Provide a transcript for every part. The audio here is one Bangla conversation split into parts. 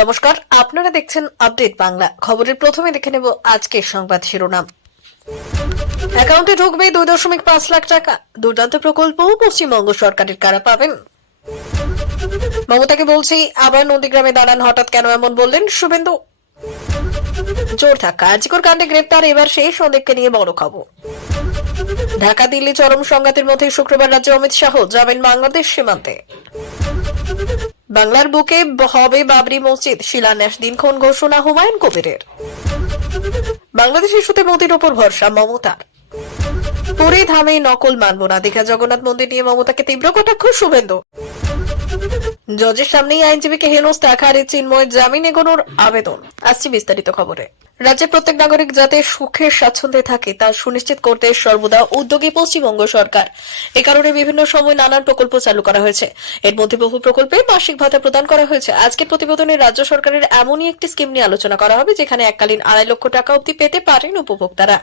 নমস্কার, আপনারা দেখছেন আপডেট বাংলা। খবরের প্রথমে দেখে নেব আজকের সংবাদ শিরোনাম। অ্যাকাউন্টে ঢুকবে 2.5 লাখ টাকা। দুর্দান্ত প্রকল্প পশ্চিমবঙ্গ সরকারের কারা পাবেন? মমতাকে বলছি আবার নন্দীগ্রামে দাঁড়ান, হঠাৎ কেন এমন বললেন শুভেন্দু? জোর ধাক্কা, আরজিকর কাণ্ডে গ্রেপ্তার এবার সেই সন্দীপকে নিয়ে বড় খবর। ঢাকা দিল্লি চরম সংঘাতের মধ্যে শুক্রবার রাজ্যে অমিত শাহ যাবেন বাংলাদেশ সীমান্তে। বাংলার বুকে হবে বাবরি মসজিদ, শিলান্যাস দিনক্ষণ ঘোষণা হুমায়ুন কবিরের। বাংলাদেশ ইস্যুতে মোদির ওপর ভরসা মমতার। পুরী ধামে নকল মানব না, দীঘা জগন্নাথ মন্দির নিয়ে মমতাকে তীব্র কটাক্ষ শুভেন্দু। জজের সামনেই আইনজীবীকে হেনস্থা, খারে চিন্ময় জামিন এগোনোর আবেদন। আসছি বিস্তারিত খবরে। রাজ্যের প্রত্যেক নাগরিক যাতে সুখের স্বাচ্ছন্দ্যে থাকে তা সুনিশ্চিত করতে সর্বদা উদ্যোগী পশ্চিমবঙ্গ সরকার। এ কারণে বিভিন্ন সময় নানান প্রকল্প চালু করা হয়েছে। এর মধ্যে বহু প্রকল্পে মাসিক ভাতা প্রদান করা হয়েছে। আজকের প্রতিবেদনে রাজ্য সরকারের এমনই একটি স্কিম নিয়ে আলোচনা করা হবে যেখানে এককালীন 2.5 লক্ষ টাকা অবধি পেতে পারেন উপভোক্তারা।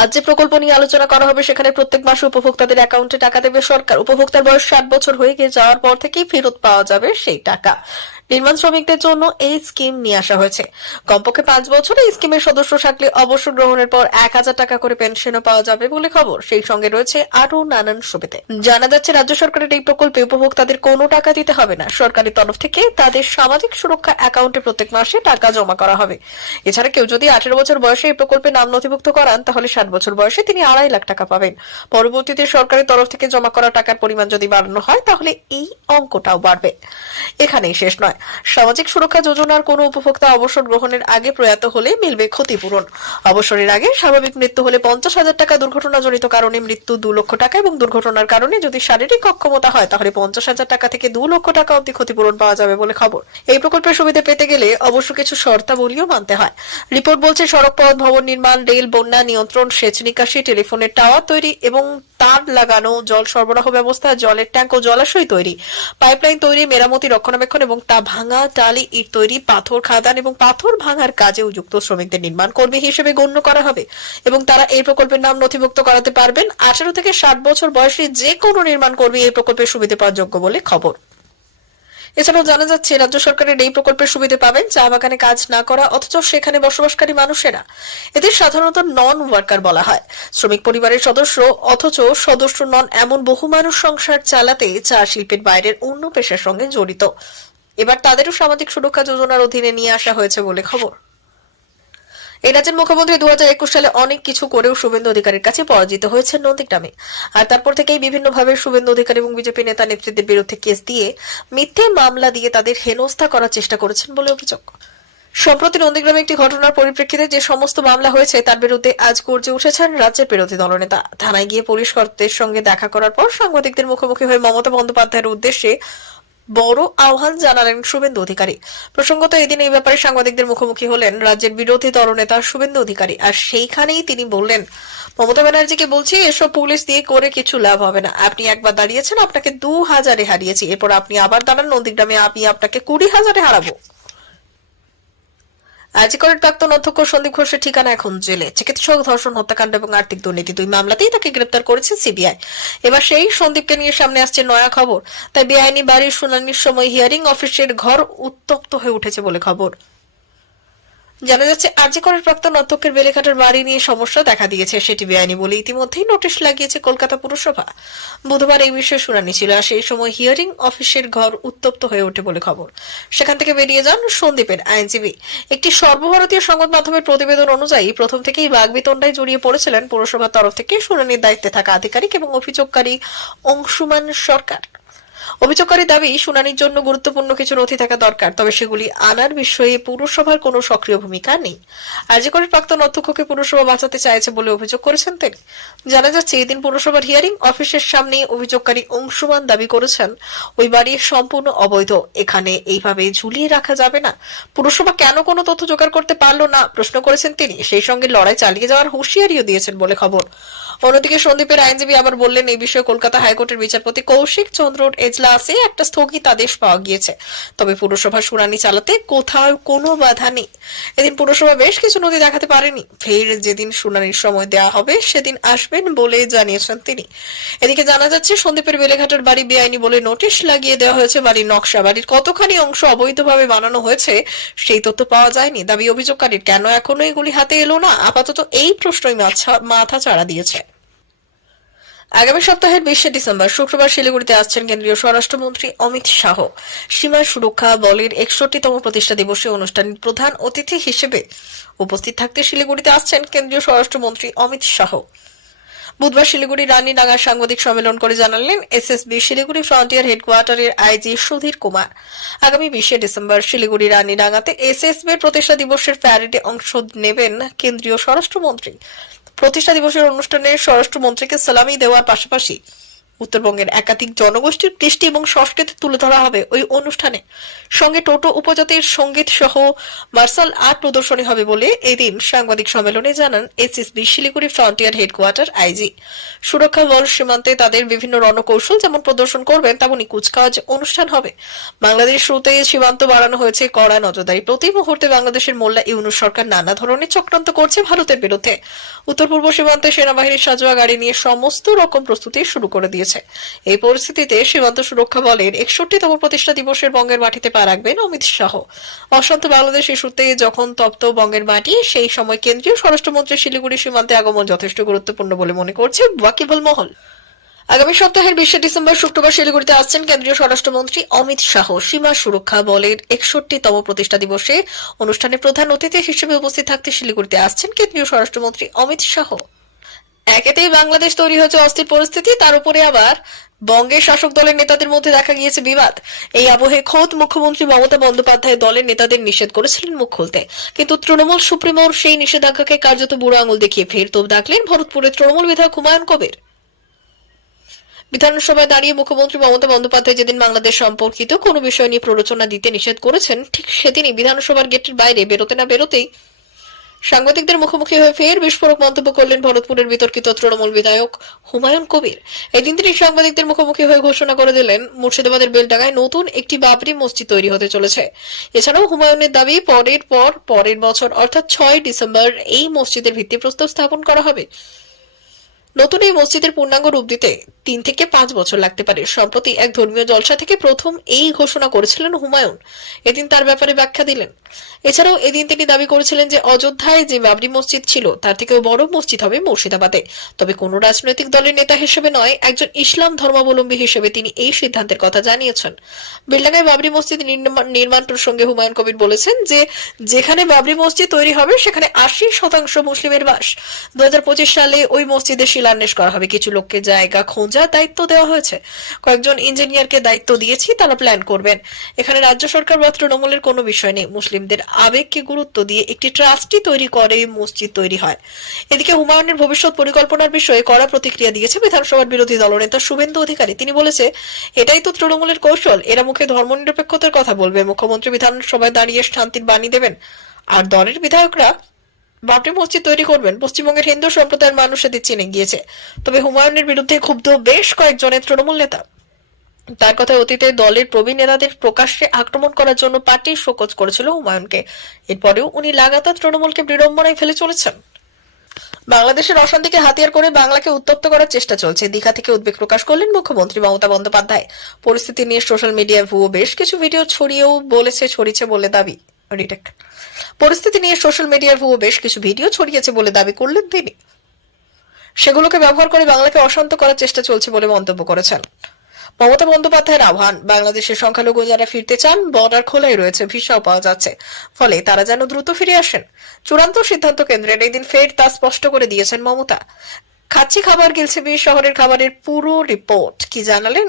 আজ যে প্রকল্প নিয়ে আলোচনা করা হবে সেখানে প্রত্যেক মাসে উপভোক্তাদের অ্যাকাউন্টে টাকা দেবে সরকার। উপভোক্তার বয়স 60 বছর হয়ে গিয়ে যাওয়ার পর থেকেই ফেরত পাওয়া যাবে সেই টাকা। নির্মাণ শ্রমিকদের জন্য এই স্কিম নিয়ে আসা হয়েছে। কমপক্ষে 5 বছর এই স্কিমের সদস্য থাকলে অবসর গ্রহণের পর 1000 টাকা করে পেনশনও পাওয়া যাবে বলে খবর। সেই সঙ্গে রয়েছে আরো নানান সুবিধা। জানা যাচ্ছে রাজ্য সরকারের এই প্রকল্পে উপভোক্তাদের কোনো টাকা দিতে হবে না। সরকারের তরফ থেকে তাদের সামাজিক সুরক্ষা অ্যাকাউন্টে প্রত্যেক মাসে টাকা জমা করা হবে। এছাড়া কেউ যদি 18 বছর বয়সে এই প্রকল্পে নাম নথিভুক্ত করান তাহলে 60 বছর বয়সে তিনি 2.5 লাখ টাকা পাবেন। পরবর্তীতে সরকারের তরফ থেকে জমা করা টাকার পরিমাণ যদি বাড়ানো হয় তাহলে এই অঙ্কটাও বাড়বে। এখানেই শেষ নয়, সামাজিক সুরক্ষা যোজনার কোন উপভোক্তা অবসর গ্রহণের আগে প্রয়াত হলে মিলবে ক্ষতিপূরণ। অবসরের আগে স্বাভাবিক মৃত্যু হলে 50,000 টাকা, দুর্ঘটনাজনিত কারণে মৃত্যু 2 লক্ষ টাকা এবং দুর্ঘটনার কারণে যদি শারীরিক অক্ষমতা হয় তাহলে 50,000 টাকা থেকে 2 লক্ষ টাকা অবধি ক্ষতিপূরণ পাওয়া যাবে বলে খবর। এই প্রকল্পের সুবিধা পেতে গেলে অবশ্য কিছু শর্তাবলীও মানতে হয়। রিপোর্ট বলছে সড়ক পথ, ভবন নির্মাণ, রেল, বন্যা নিয়ন্ত্রণ, সেচ নিকাশি, টেলিফোনের টাওয়ার তৈরি এবং তার লাগানো, জল সরবরাহ ব্যবস্থা, জলের ট্যাঙ্ক ও জলাশয় তৈরি, পাইপলাইন তৈরি, মেরামতি, রক্ষণাবেক্ষণ এবং তা ভাঙা, টালি, ইট তৈরি, পাথর খাদান এবং পাথর ভাঙার কাজেও যুক্ত শ্রমিকদের নির্মাণ কর্মী হিসেবে গণ্য করা হবে এবং তারা এই প্রকল্পের নাম নথিভুক্ত করাতে পারবেন। 18 থেকে 60 বছর বয়সী যে কোনো নির্মাণ কর্মী এই প্রকল্পের সুবিধা পাওয়ার যোগ্য বলে খবর। এছাড়াও জানা যাচ্ছে রাজ্য সরকারের এই প্রকল্পের সুবিধা পাবেন চা বাগানে কাজ না করা অথচ সেখানে বসবাসকারী মানুষেরা। এদের সাধারণত নন ওয়ার্কার বলা হয়। শ্রমিক পরিবারের সদস্য অথচ সদস্য নন এমন বহু মানুষ সংসার চালাতে চা শিল্পের বাইরের অন্য পেশার সঙ্গে জড়িত। এবার তাদেরও সামাজিক সুরক্ষা যোজনার অধীনে নিয়ে আসা হয়েছে বলে খবর। এই রাজ্যের মুখ্যমন্ত্রী 2021 সালে অনেক কিছু করেও শুভেন্দু অধিকারীর কাছে পরাজিত হয়েছে নন্দীগ্রামে। আর তারপর থেকেই বিভিন্নভাবে শুভেন্দু অধিকারী এবং বিজেপি নেতা নেত্রীদের বিরুদ্ধে কেস দিয়ে, মিথ্যে মামলা দিয়ে তাদের হেনস্থা করার চেষ্টা করেছেন বলে অভিযোগ। সম্প্রতি নন্দীগ্রামে একটি ঘটনার পরিপ্রেক্ষিতে যে সমস্ত মামলা হয়েছে তার বিরুদ্ধে আজ গর্জে উঠেছেন রাজ্যের বিরোধী দলনেতা। থানায় গিয়ে পুলিশ কর্তাদের সঙ্গে দেখা করার পর সাংবাদিকদের মুখোমুখি হয়ে মমতা বন্দ্যোপাধ্যায়ের উদ্দেশ্যে বড় আহ্বান জানালেন শুভেন্দু অধিকারী। প্রসঙ্গত এদিন এই ব্যাপারে সাংবাদিকদের মুখোমুখি হলেন রাজ্যের বিরোধী দলনেতা শুভেন্দু অধিকারী। আর সেইখানেই তিনি বললেন, মমতা ব্যানার্জিকে বলছি এসব পুলিশ দিয়ে করে কিছু লাভ হবে না। আপনি একবার দাঁড়িয়েছেন, আপনাকে 2000-এ হারিয়েছি, এরপর আপনি আবার দাঁড়ান নন্দীগ্রামে, আমি আপনাকে 20,000-এ হারাবো। আরজিকরের প্রাক্তন অধ্যক্ষ সন্দীপ ঘোষের ঠিকানা এখন জেলে। চিকিৎসক, ধর্ষণ, হত্যাকাণ্ড এবং আর্থিক দুর্নীতি 2 মামলাতেই তাকে গ্রেপ্তার করেছে সিবিআই। এবার সেই সন্দীপকে নিয়ে সামনে আসছে নয়া খবর। তাই বেআইনি বাড়ির শুনানির সময় হিয়ারিং অফিসের ঘর উত্তপ্ত হয়ে উঠেছে বলে খবর। জানা যাচ্ছে আরজিকরের প্রাক্তন অধ্যক্ষের বেলেঘাটার বাড়ি নিয়ে সমস্যা দেখা দিয়েছে, সেটি বেআইনি বলে ইতিমধ্যেই নোটিশ লাগিয়েছে কলকাতা পুরসভা। বুধবার এই বিষয়ে শুনানি ছিল আর সেই সময় হিয়ারিং অফিসের ঘর উত্তপ্ত হয়ে ওঠে বলে খবর। সেখান থেকে বেরিয়ে যান সন্দীপের আইনজীবী। একটি সর্বভারতীয় সংবাদ মাধ্যমের প্রতিবেদন অনুযায়ী প্রথম থেকেই বাগবিতণ্ডায় জড়িয়ে পড়েছিলেন পুরসভার তরফ থেকে শুনানির দায়িত্বে থাকা আধিকারিক এবং অভিযোগকারী অংশুমান সরকার। অভিযোগকারী দাবি, শুনানির জন্য গুরুত্বপূর্ণ কিছু নথি থাকা দরকার, তবে সেগুলি আনার বিষয়ে পুরসভার কোনো সক্রিয় ভূমিকা নেই। আরজিকরের প্রাক্তন অধ্যক্ষকে পুরসভা বাঁচাতে চাইছে বলে অভিযোগ করেছেন তিনি। জানা যাচ্ছে এদিন পুরসভার হিয়ারিং অফিসের সামনে অভিযোগকারী অংশুমান দাবি করেছেন ওই বাড়ি সম্পূর্ণ অবৈধ, এখানে এইভাবে ঝুলিয়ে রাখা যাবে না। পুরসভা কেন কোনো তথ্য জোগাড় করতে পারলো না প্রশ্ন করেছেন তিনি। সেই সঙ্গে লড়াই চালিয়ে যাওয়ার হুঁশিয়ারিও দিয়েছেন বলে খবর। অন্যদিকে সন্দীপের আইনজীবী আবার বললেন, এই বিষয়ে কলকাতা হাইকোর্টের বিচারপতি কৌশিক চন্দ্রর এজলাসে একটা স্থগিতাদেশ পাওয়া গিয়েছে, তবে পুরসভা শুনানি চালাতে কোথাও কোনো বাধা নেই। এদিন পুরসভা বেশ কিছু নথি দেখাতে পারেনি, ফের যেদিন শুনানির সময় দেওয়া হবে সেদিন আসবেন বলে জানিয়েছেন তিনি। এদিকে জানা যাচ্ছে, সন্দীপের বেলেঘাটার বাড়ি বেআইনি বলে নোটিশ লাগিয়ে দেওয়া হয়েছে। বাড়ির নকশা, বাড়ির কতখানি অংশ অবৈধভাবে বানানো হয়েছে সেই তথ্য পাওয়া যায়নি। দাবি অভিযোগকারীর, কেন এখনো এগুলি হাতে এলো না? আপাতত এই প্রশ্নই মাথা চাড়া দিয়েছে। আগামী সপ্তাহের 20 ডিসেম্বর শুক্রবার শিলিগুড়িতে আসছেন কেন্দ্রীয় স্বরাষ্ট্রমন্ত্রী অমিত শাহ। সীমা সুরক্ষা বলের 61তম প্রতিষ্ঠা দিবসে অনুষ্ঠানের প্রধান অতিথি হিসেবে উপস্থিত থাকতে শিলিগুড়িতে আসছেন কেন্দ্রীয় স্বরাষ্ট্রমন্ত্রী অমিত শাহ। বুধবার শিলিগুড়ি রানীডাঙ্গার সাংবাদিক সম্মেলন করে জানালেন এসএসবি শিলিগুড়ি ফ্রন্টিয়ার হেডকোয়ার্টারের আইজি সুধীর কুমার। আগামী 20 ডিসেম্বর শিলিগুড়ি রানীডাঙ্গাতে এসএসবির প্রতিষ্ঠা দিবসের প্যারেডে অংশ নেবেন কেন্দ্রীয় স্বরাষ্ট্রমন্ত্রী। প্রতিষ্ঠা দিবসের অনুষ্ঠানে স্বরাষ্ট্রমন্ত্রীকে সালামি দেওয়ার পাশাপাশি উত্তরবঙ্গের একাধিক জনগোষ্ঠীর কৃষ্টি এবং সংস্কৃতি তুলে ধরা হবে ওই অনুষ্ঠানে। সঙ্গে টোটো উপজাতির সঙ্গীত সহ মার্শাল আর্ট প্রদর্শনী হবে বলে এদিন সাংবাদিক সম্মেলনে জানান SSB Siliguri frontier headquarter IG. সুরক্ষা বল সীমান্তে তাদের বিভিন্ন রণকৌশল যেমন প্রদর্শন করবেন, তেমনি কুচকাওয়াজ অনুষ্ঠান হবে। বাংলাদেশ শুরুতে সীমান্ত বাড়ানো হয়েছে কড়া নজরদারি। প্রতি মুহূর্তে বাংলাদেশের মোল্লা ইউনূস সরকার নানা ধরনের চক্রান্ত করছে ভারতের বিরুদ্ধে। উত্তর পূর্ব সীমান্তে সেনাবাহিনীর সাজোয়া গাড়ি নিয়ে সমস্ত রকম প্রস্তুতি শুরু করে দিয়েছে। এই পরিস্থিতিতে সীমান্ত সুরক্ষা বলের 61তম প্রতিষ্ঠা দিবসের বঙ্গের মাটিতে পা রাখবেন অমিত শাহ। অশান্ত বাংলাদেশ ইস্যুতে যখন তপ্ত বঙ্গের মাটি, সেই সময় কেন্দ্রীয় স্বরাষ্ট্রমন্ত্রী শিলিগুড়ি সীমান্তে আগমন যথেষ্ট গুরুত্বপূর্ণ বলে মনে করছে ওয়াকিবুল মহল। আগামী সপ্তাহের 20 ডিসেম্বর শুক্রবার শিলিগুড়িতে আসছেন কেন্দ্রীয় স্বরাষ্ট্রমন্ত্রী অমিত শাহ। সীমা সুরক্ষা বলের 61তম প্রতিষ্ঠা দিবসে অনুষ্ঠানে প্রধান অতিথি হিসেবে উপস্থিত থাকতে শিলিগুড়িতে আসছেন কেন্দ্রীয় স্বরাষ্ট্রমন্ত্রী অমিত শাহ। একেতেই বাংলাদেশ তৈরি হয়েছে অস্থির পরিস্থিতি, তার উপরে আবার বঙ্গের শাসক দলের নেতাদের মধ্যে দেখা গিয়েছে বিবাদ। এই আবহে খোদ মুখ্যমন্ত্রী মমতা বন্দ্যোপাধ্যায় দলের নেতাদের নিষেধ করেছিলেন মুখ খুলতে, কিন্তু তৃণমূল সুপ্রিমোর সেই নিষেধাজ্ঞাকে কার্যত বুড়ো আঙুল দেখিয়ে ফের তোপ দাগলেন ভরতপুরের তৃণমূল বিধায়ক হুমায়ুন কবির। বিধানসভায় দাঁড়িয়ে মুখ্যমন্ত্রী মমতা বন্দ্যোপাধ্যায় যেদিন বাংলাদেশ সম্পর্কিত কোনো বিষয় নিয়ে প্ররোচনা দিতে নিষেধ করেছেন, ঠিক সেদিনই বিধানসভার গেটের বাইরে বেরোতে না বেরোতেই সাংবাদিকদের মুখোমুখি হয়ে ফের বিস্ফোরক মন্তব্য করলেন ভরতপুরের বিতর্কিত তৃণমূল বিধায়ক হুমায়ুন কবির। এদিন তিনি সাংবাদিকদের মুখোমুখি হয়ে ঘোষণা করে দিলেন, মুর্শিদাবাদের বেলডাঙ্গায় নতুন একটি বাবরি মসজিদ তৈরি হতে চলেছে। এছাড়াও হুমায়ুনের দাবি, পরের বছর অর্থাৎ 6 ডিসেম্বর এই মসজিদের ভিত্তিপ্রস্তর স্থাপন করা হবে। নতুন এই মসজিদের পূর্ণাঙ্গ রূপ দিতে 3 থেকে 5 বছর লাগতে পারে। সম্প্রতি এক ধর্মীয় জলসা থেকে প্রথম এই ঘোষণা করেছিলেন হুমায়ুন। এদিন তার ব্যাপারে ব্যাখ্যা দিলেন। এছাড়াও এদিন তিনি দাবি করেছিলেন যে অযোধ্যায় যে বাবরি মসজিদ ছিল তার থেকেও বড় মসজিদ হবে মুর্শিদাবাদে। তবে কোনো রাজনৈতিক দলের নেতা হিসেবে নয়, একজন ইসলাম ধর্মাবলম্বী হিসেবে তিনি এই সিদ্ধান্তের কথা জানিয়েছেন। বেলডাঙ্গায় বাবরি মসজিদ নির্মাণ প্রসঙ্গে হুমায়ুন কবির বলেছেন যে যেখানে বাবরি মসজিদ তৈরি হবে সেখানে 80% মুসলিমের বাস। 2025 সালে ওই মসজিদের শিলান্যাস করা হবে। কিছু লোককে জায়গা খোঁজার দায়িত্ব দেওয়া হয়েছে, কয়েকজন ইঞ্জিনিয়ারকে দায়িত্ব দিয়েছি, তারা প্ল্যান করবেন। এখানে রাজ্য সরকার বা তৃণমূলের কোনো বিষয় নেই। মুসলিমদের আবেগকে গুরুত্ব দিয়ে একটি ট্রাস্টি তৈরি করে মসজিদ তৈরি হয়। এদিকে হুমায়ুনের ভবিষ্যৎ পরিকল্পনার বিষয়ে কড়া প্রতিক্রিয়া দিয়েছে বিধানসভার বিরোধী দলনেতা শুভেন্দু অধিকারী। তিনি বলেছে, এটাই তো তৃণমূলের কৌশল, এরা মুখে ধর্মনিরপেক্ষতার কথা বলবে, মুখ্যমন্ত্রী বিধানসভায় দাঁড়িয়ে শান্তির বাণী দেবেন, আর দলের বিধায়করা বাবরি মসজিদ তৈরি করবেন। পশ্চিমবঙ্গের হিন্দু সম্প্রদায়ের মানুষ এদের চিনে গিয়েছে। তবে হুমায়ুনের বিরুদ্ধে ক্ষুব্ধ বেশ কয়েকজনের তৃণমূল নেতা। তার কথা, অতীতে দলের প্রবীণ নেতাদের প্রকাশ্যে আক্রমণ করার জন্য পার্টি শোকজ করেছিল হুমায়ুনকে। এরপরেও উনি লাগাতার তৃণমূলকে বিড়ম্বনায় ফেলে চলেছেন। বাংলাদেশের অশান্তিকে হাতিয়ার করে বাংলাকে উত্তপ্ত করার চেষ্টা চলছে। দীঘা থেকে উদ্বেগ প্রকাশ করলেন মুখ্যমন্ত্রী মমতা বন্দ্যোপাধ্যায়। পরিস্থিতি নিয়ে সোশ্যাল মিডিয়ায় ভুয়ো বেশ কিছু ভিডিও ছড়িয়েছে বলে দাবি। পরিস্থিতি নিয়ে সোশ্যাল মিডিয়ার ভুয়ো বেশ কিছু ভিডিও ছড়িয়েছে বলে দাবি করলেন তিনি। সেগুলোকে ব্যবহার করে বাংলাকে অশান্ত করার চেষ্টা চলছে বলে মন্তব্য করেছেন। মমতা বন্দ্যোপাধ্যায়ের আহ্বান, বাংলাদেশের সংখ্যালঘু যারা ফিরতে চান বর্ডার খোলাই রয়েছে, ভিসাও পাওয়া যাচ্ছে, ফলে তারা যেন দ্রুত ফিরে আসেন। চূড়ান্ত সিদ্ধান্ত কেন্দ্রের, এই দিন ফের তা স্পষ্ট করে দিয়েছেন মমতা। খাচ্ছি খাবার, গিলছে বিষ শহরের খাবারের পুরো রিপোর্ট কি জানালেন?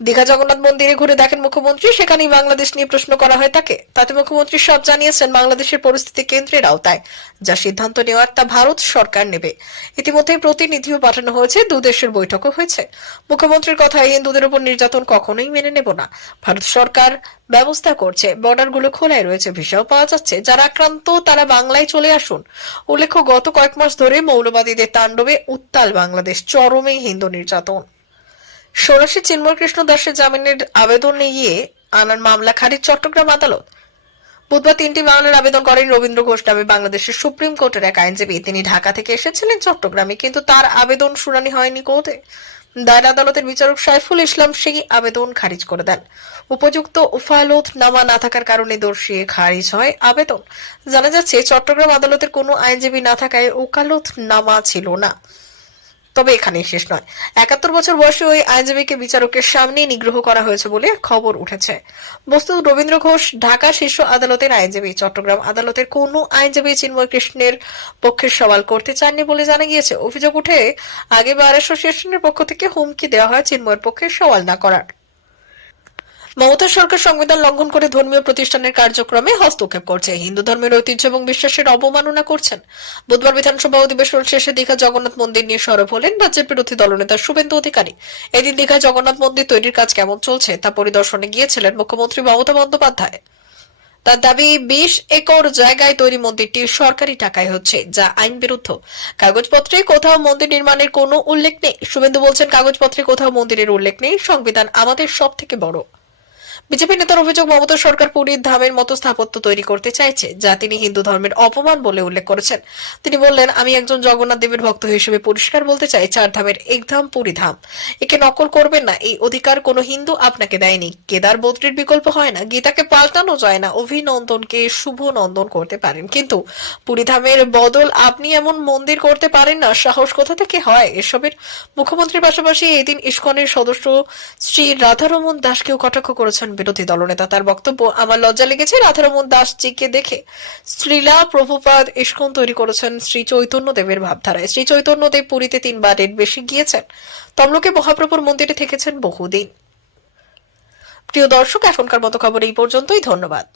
দীঘা জগন্নাথ মন্দিরে ঘুরে দেখেন মুখ্যমন্ত্রী, সেখানেই বাংলাদেশ নিয়ে প্রশ্ন করা হয় তাকে। তাতে মুখ্যমন্ত্রী সব জানিয়েছেন বাংলাদেশের পরিস্থিতি কেন্দ্রের আওতায়, যা সিদ্ধান্ত নেওয়ার তা ভারত সরকার নেবে। ইতিমধ্যে প্রতিনিধিও পাঠানো হয়েছে, দুদেশের বৈঠকও হয়েছে। মুখ্যমন্ত্রীর কথায় হিন্দুদের উপর নির্যাতন কখনোই মেনে নেব না। ভারত সরকার ব্যবস্থা করছে, বর্ডারগুলো খোলাই রয়েছে, ভিসাও পাওয়া যাচ্ছে। যারা আক্রান্ত তারা বাংলায় চলে আসুন। উল্লেখ্য, গত কয়েক মাস ধরে মৌলবাদীদের তাণ্ডবে উত্তাল বাংলাদেশ, চরমে হিন্দু নির্যাতন। ষোড়শী চিন্ময় কৃষ্ণ দাসের জামিনের আবেদন নিয়ে আনার মামলা খারিজ চট্টগ্রাম আদালত। বুধবার 3টি মামলার আবেদন করেন রবীন্দ্র ঘোষ নামে বাংলাদেশের সুপ্রিম কোর্টের এক আইনজীবী। তিনি ঢাকা থেকে এসেছিলেন চট্টগ্রামে, কিন্তু তার আবেদন শুনানি হয়নি কোর্টে। দায়রা আদালতের বিচারক সাইফুল ইসলাম সেই আবেদন খারিজ করে দেন। উপযুক্ত ওকালত নামা না থাকার কারণে দোষী খারিজ হয় আবেদন। জানা যাচ্ছে, চট্টগ্রাম আদালতের কোনো আইনজীবী না থাকায় ওকালত নামা ছিল না। তবে এখানেই শেষ নয়। 71 বছর বয়সী ওই আইনজীবীকে বিচারকের সামনে নিগ্রহ করা হয়েছে বলে খবর উঠেছে। বস্তুত রবীন্দ্র ঘোষ ঢাকা শীর্ষ আদালতের আইনজীবী। চট্টগ্রাম আদালতের কোনো আইনজীবী চিন্ময় কৃষ্ণের পক্ষের সওয়াল করতে চাননি বলে জানা গিয়েছে। অভিযোগ উঠে আগে বার অ্যাসোসিয়েশনের পক্ষ থেকে হুমকি দেওয়া হয় চিন্ময়ের পক্ষে সওয়াল না করার। মমতা সরকার সংবিধান লঙ্ঘন করে ধর্মীয় প্রতিষ্ঠানের কার্যক্রমে হস্তক্ষেপ করছে, হিন্দু ধর্মের ঐতিহ্য এবং বিশ্বাসের অবমাননা করছেন। বুধবার বিধানসভা অধিবেশন শেষে দীঘা জগন্নাথ মন্দির নিয়ে সরব হলেন রাজ্যের বিরোধী দলনেতা শুভেন্দু অধিকারী। এদিন দীঘা জগন্নাথ মন্দির তৈরির কাজ কেমন চলছে তা পরিদর্শনে গিয়েছিলেন মুখ্যমন্ত্রী মমতা বন্দ্যোপাধ্যায়। তার দাবি, 20 একর জায়গায় তৈরি মন্দিরটি সরকারি টাকায় হচ্ছে, যা আইন বিরুদ্ধ। কাগজপত্রে কোথাও মন্দির নির্মাণের কোনো উল্লেখ নেই। শুভেন্দু বলছেন, কাগজপত্রে কোথাও মন্দিরের উল্লেখ নেই, সংবিধান আমাদের সব থেকে বড়। বিজেপি নেতার অভিযোগ, মমতা সরকার পুরীর ধামের মতো স্থাপত্য তৈরি করতে চাইছে, যা তিনি হিন্দু ধর্মের অপমান বলে উল্লেখ করেছেন। তিনি বললেন, আমি একজন জগন্নাথ দেবের ভক্ত হিসেবে পরিষ্কার বলতে চাই, 4 ধামের এক ধাম পুরী ধাম। একে নকল করবেন না, এই অধিকার কোনো হিন্দু আপনাকে দেয়নি। কেদার বদ্রীর বিকল্প হয় না, গীতাকে পাল্টানো যায় না। অভিনন্দনকে শুভ নন্দন করতে পারেন, কিন্তু পুরী ধামের বদল আপনি এমন মন্দির করতে পারেন না। সাহস কোথা থেকে হয় এসবের? মুখ্যমন্ত্রীর পাশাপাশি এদিন ইসকনের সদস্য শ্রী রাধারমন দাসকেও কটাক্ষ করেছেন বিরোধী দলনেতা। তার বক্তব্য, আমার লজ্জা লেগেছে রাধারমন দাসজিকে দেখে। শ্রীলা প্রভুপাদ ইসকন তৈরি করেছেন শ্রী চৈতন্য দেবের ভাবধারায়। শ্রী চৈতন্য দেব পুরীতে 3 বারের বেশি গিয়েছেন। তমলুকে মহাপ্রভুর মন্দিরে থেকেছেন বহুদিন। প্রিয় দর্শক, এখনকার মতো খবর এই পর্যন্তই। ধন্যবাদ।